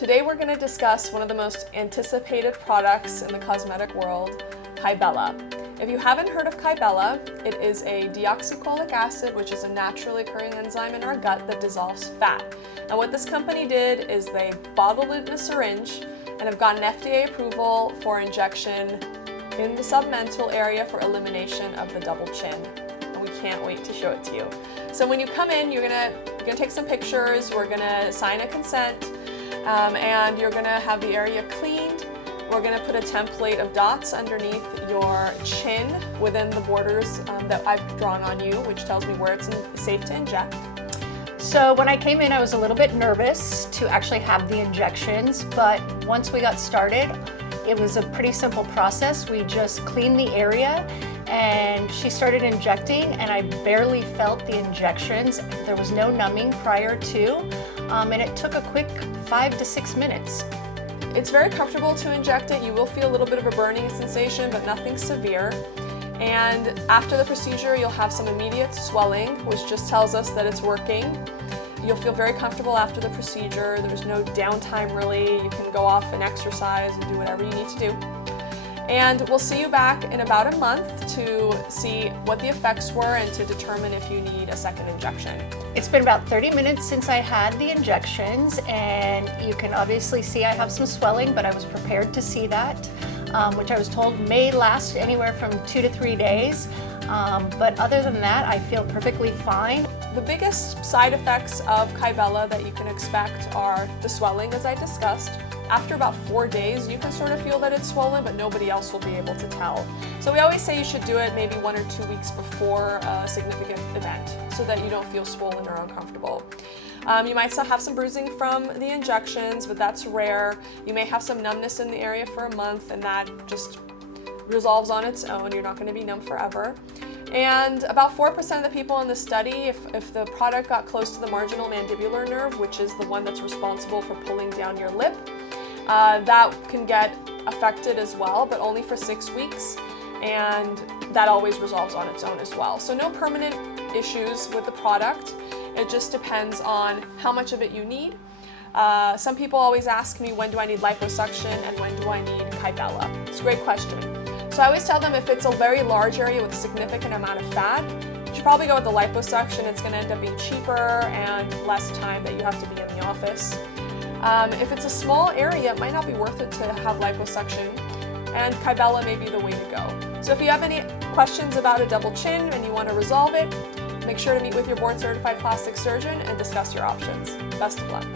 Today we're going to discuss one of the most anticipated products in the cosmetic world, Kybella. If you haven't heard of Kybella, it is a deoxycholic acid, which is a naturally occurring enzyme in our gut that dissolves fat. Now what this company did is they bottled it in a syringe and have gotten FDA approval for injection in the submental area for elimination of the double chin. And we can't wait to show it to you. So when you come in, you're gonna take some pictures, we're gonna sign a consent, and you're gonna have the area cleaned. We're gonna put a template of dots underneath your chin within the borders that I've drawn on you, which tells me where it's safe to inject. So when I came in, I was a little bit nervous to actually have the injections, but once we got started, it was a pretty simple process. We just cleaned the area and she started injecting and I barely felt the injections. There was no numbing prior to, and it took a quick 5 to 6 minutes. It's very comfortable to inject it. You will feel a little bit of a burning sensation, but nothing severe. And after the procedure, you'll have some immediate swelling, which just tells us that it's working. You'll feel very comfortable after the procedure. There's no downtime really. You can go off and exercise and do whatever you need to do. And we'll see you back in about a month to see what the effects were and to determine if you need a second injection. It's been about 30 minutes since I had the injections, and you can obviously see I have some swelling, but I was prepared to see that, which I was told may last anywhere from 2 to 3 days. But other than that, I feel perfectly fine. The biggest side effects of Kybella that you can expect are the swelling, as I discussed. After about 4 days, you can sort of feel that it's swollen, but nobody else will be able to tell. So we always say you should do it maybe 1 or 2 weeks before a significant event so that you don't feel swollen or uncomfortable. You might still have some bruising from the injections, but that's rare. You may have some numbness in the area for a month, and that just resolves on its own. You're not going to be numb forever. And about 4% of the people in the study, if the product got close to the marginal mandibular nerve, which is the one that's responsible for pulling down your lip, that can get affected as well, but only for 6 weeks, and that always resolves on its own as well. So no permanent issues with the product. It just depends on how much of it you need. Some people always ask me, when do I need liposuction and when do I need Kybella? It's a great question. So I always tell them if it's a very large area with a significant amount of fat, you should probably go with the liposuction. It's going to end up being cheaper and less time that you have to be in the office. If it's a small area, it might not be worth it to have liposuction, and Kybella may be the way to go. So if you have any questions about a double chin and you want to resolve it, make sure to meet with your board-certified plastic surgeon and discuss your options. Best of luck.